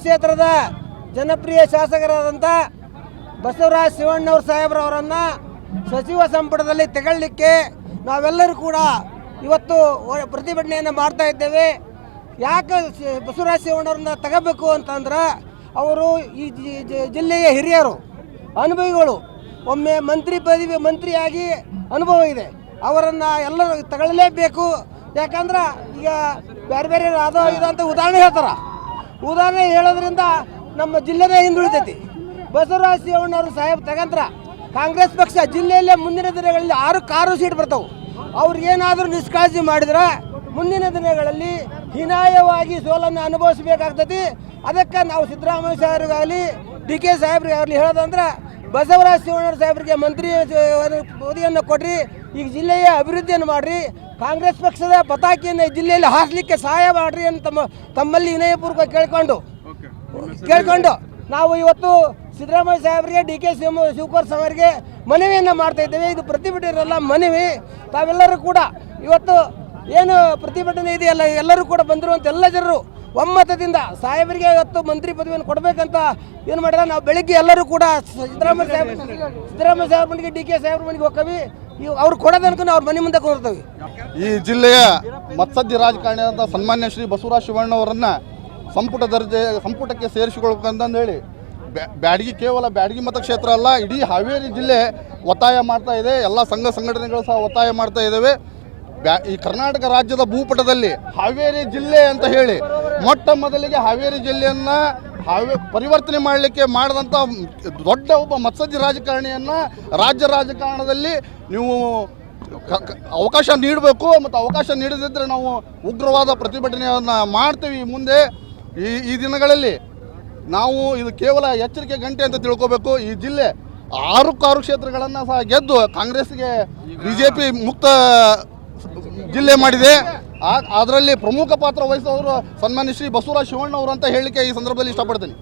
ಕ್ಷೇತ್ರದ ಜನಪ್ರಿಯ ಶಾಸಕರಾದಂಥ ಬಸವರಾಜ ಶಿವಣ್ಣವ್ರ ಸಾಹೇಬ್ರವರನ್ನು ಸಚಿವ ಸಂಪುಟದಲ್ಲಿ ತಗೊಳ್ಳಿಕ್ಕೆ ನಾವೆಲ್ಲರೂ ಕೂಡ ಇವತ್ತು ಪ್ರತಿಭಟನೆಯನ್ನು ಮಾಡ್ತಾ ಇದ್ದೇವೆ. ಯಾಕೆ ಬಸವರಾಜ ಶಿವಣ್ಣವ್ರನ್ನ ತಗೋಬೇಕು ಅಂತಂದ್ರೆ ಅವರು ಈ ಜಿಲ್ಲೆಯ ಹಿರಿಯರು, ಅನುಭವಿಗಳು, ಒಮ್ಮೆ ಮಂತ್ರಿಯಾಗಿ ಅನುಭವ ಇದೆ. ಅವರನ್ನು ಎಲ್ಲರೂ ತಗೊಳ್ಳಲೇಬೇಕು. ಯಾಕಂದ್ರೆ ಈಗ ಬೇರೆ ಬೇರೆ ಅದು ಇದು ಅಂತ ಉದಾಹರಣೆ ಹೇಳೋದ್ರಿಂದ ನಮ್ಮ ಜಿಲ್ಲೆನೇ ಹಿಂದುಳಿತೈತಿ. ಬಸವರಾಜ ಶಿವಣ್ಣವರು ಸಾಹೇಬ್ ತಗಂತ್ರ ಕಾಂಗ್ರೆಸ್ ಪಕ್ಷ ಜಿಲ್ಲೆಯಲ್ಲೇ ಮುಂದಿನ ದಿನಗಳಲ್ಲಿ 6 ಸೀಟ್ ಬರ್ತಾವೆ. ಅವ್ರಿಗೇನಾದರೂ ನಿಷ್ಕಾಳಜಿ ಮಾಡಿದ್ರೆ ಮುಂದಿನ ದಿನಗಳಲ್ಲಿ ಹೀನಾಯವಾಗಿ ಸೋಲನ್ನು ಅನುಭವಿಸಬೇಕಾಗ್ತದೆ. ಅದಕ್ಕೆ ನಾವು ಸಿದ್ದರಾಮಯ್ಯ ಸಾಹೇಬ್ರಿಗಾಗಲಿ DK ಸಾಹೇಬ್ರಿಗಾಗಲಿ ಹೇಳೋದಂದ್ರೆ ಬಸವರಾಜ ಶಿವಣ್ಣವ್ರ ಸಾಹೇಬ್ರಿಗೆ ಮಂತ್ರಿ ಹುದ್ದೆಯನ್ನು ಕೊಡ್ರಿ, ಈಗ ಜಿಲ್ಲೆಯ ಅಭಿವೃದ್ಧಿಯನ್ನು ಮಾಡಿರಿ, ಕಾಂಗ್ರೆಸ್ ಪಕ್ಷದ ಪತಾಕಿಯನ್ನು ಜಿಲ್ಲೆಯಲ್ಲಿ ಹಾರಿಸಲಿಕ್ಕೆ ಸಹಾಯ ಮಾಡಿರಿ ಅಂತ ತಮ್ಮಲ್ಲಿ ವಿನಯಪೂರ್ವಕ ಕೇಳ್ಕೊಂಡು ನಾವು ಇವತ್ತು ಸಿದ್ದರಾಮಯ್ಯ ಸಾಹೇಬರಿಗೆ DK ಶಿವಕುಮಾರ್ ಅವರಿಗೆ ಮನವಿಯನ್ನು ಮಾಡ್ತಾ ಇದ್ದೇವೆ. ಇದು ಪ್ರತಿಭಟನೆಯಲ್ಲ, ಮನವಿ. ತಾವೆಲ್ಲರೂ ಕೂಡ ಇವತ್ತು ಏನು ಪ್ರತಿಭಟನೆ ಇದೆಯಲ್ಲ, ಎಲ್ಲರೂ ಕೂಡ ಬಂದಿರುವಂಥ ಎಲ್ಲ ಜನರು ಒಮ್ಮತದಿಂದ ಸಾಹೇಬರಿಗೆ ಇವತ್ತು ಮಂತ್ರಿ ಪದವಿಯನ್ನು ಕೊಡಬೇಕಂತ ಏನು ಮಾಡಿದ್ರೆ ನಾವು ಬೆಳಿಗ್ಗೆ ಎಲ್ಲರೂ ಕೂಡ ಸಿದ್ದರಾಮಯ್ಯ ಸಾಹೇಬ್ ಮನೆಗೆ DK ಸಾಹೇಬ್ರ ಮನೆಗೆ ಹೋಗ್ತೀವಿ. ಅವ್ರು ಕೊಡೋದನ್ಕ ಅವ್ರ ಮನೆ ಮುಂದೆ ಕೊಡ್ತೀವಿ. ಈ ಜಿಲ್ಲೆಯ ಮತ್ಸದ್ಯ ರಾಜಕಾರಣಿಯಾದ ಸನ್ಮಾನ್ಯ ಶ್ರೀ ಬಸವರಾಜ ಶಿವಣ್ಣವರನ್ನ ಸಂಪುಟಕ್ಕೆ ಸೇರಿಸಿಕೊಳ್ಬೇಕಂತಂದು ಹೇಳಿ ಬ್ಯಾಡಗಿ ಕೇವಲ ಬ್ಯಾಡಗಿ ಮತಕ್ಷೇತ್ರ ಅಲ್ಲ, ಇಡೀ ಹಾವೇರಿ ಜಿಲ್ಲೆ ಒತ್ತಾಯ ಮಾಡ್ತಾ ಇದೆ. ಎಲ್ಲ ಸಂಘ ಸಂಘಟನೆಗಳು ಸಹ ಒತ್ತಾಯ ಮಾಡ್ತಾ ಇದ್ದಾವೆ. ಈ ಕರ್ನಾಟಕ ರಾಜ್ಯದ ಭೂಪಟದಲ್ಲಿ ಹಾವೇರಿ ಜಿಲ್ಲೆ ಅಂತ ಹೇಳಿ ಮೊಟ್ಟ ಮೊದಲಿಗೆ ಹಾವೇರಿ ಜಿಲ್ಲೆಯನ್ನು ಪರಿವರ್ತನೆ ಮಾಡಲಿಕ್ಕೆ ಮಾಡಿದಂಥ ದೊಡ್ಡ ಒಬ್ಬ ಮತ್ಸದ್ಯ ರಾಜಕಾರಣಿಯನ್ನು ರಾಜ್ಯ ರಾಜಕಾರಣದಲ್ಲಿ ನೀವು ಅವಕಾಶ ನೀಡಬೇಕು. ಮತ್ತು ಅವಕಾಶ ನೀಡದಿದ್ದರೆ ನಾವು ಉಗ್ರವಾದ ಪ್ರತಿಭಟನೆಯನ್ನು ಮಾಡ್ತೀವಿ ಮುಂದೆ. ಈ ದಿನಗಳಲ್ಲಿ ನಾವು ಇದು ಕೇವಲ ಎಚ್ಚರಿಕೆ ಗಂಟೆ ಅಂತ ತಿಳ್ಕೋಬೇಕು. ಈ ಜಿಲ್ಲೆ 6 ಕ್ಷೇತ್ರಗಳನ್ನು ಸಹ ಗೆದ್ದು ಕಾಂಗ್ರೆಸ್ಗೆ BJP ಮುಕ್ತ ಜಿಲ್ಲೆ ಮಾಡಿದೆ. ಅದರಲ್ಲಿ ಪ್ರಮುಖ ಪಾತ್ರ ವಹಿಸೋರು ಸನ್ಮಾನ್ಯ ಶ್ರೀ ಬಸವರಾಜ ಶಿವಣ್ಣವರು ಅಂತ ಹೇಳಲಿಕ್ಕೆ ಈ ಸಂದರ್ಭದಲ್ಲಿ ಇಷ್ಟಪಡ್ತೀನಿ.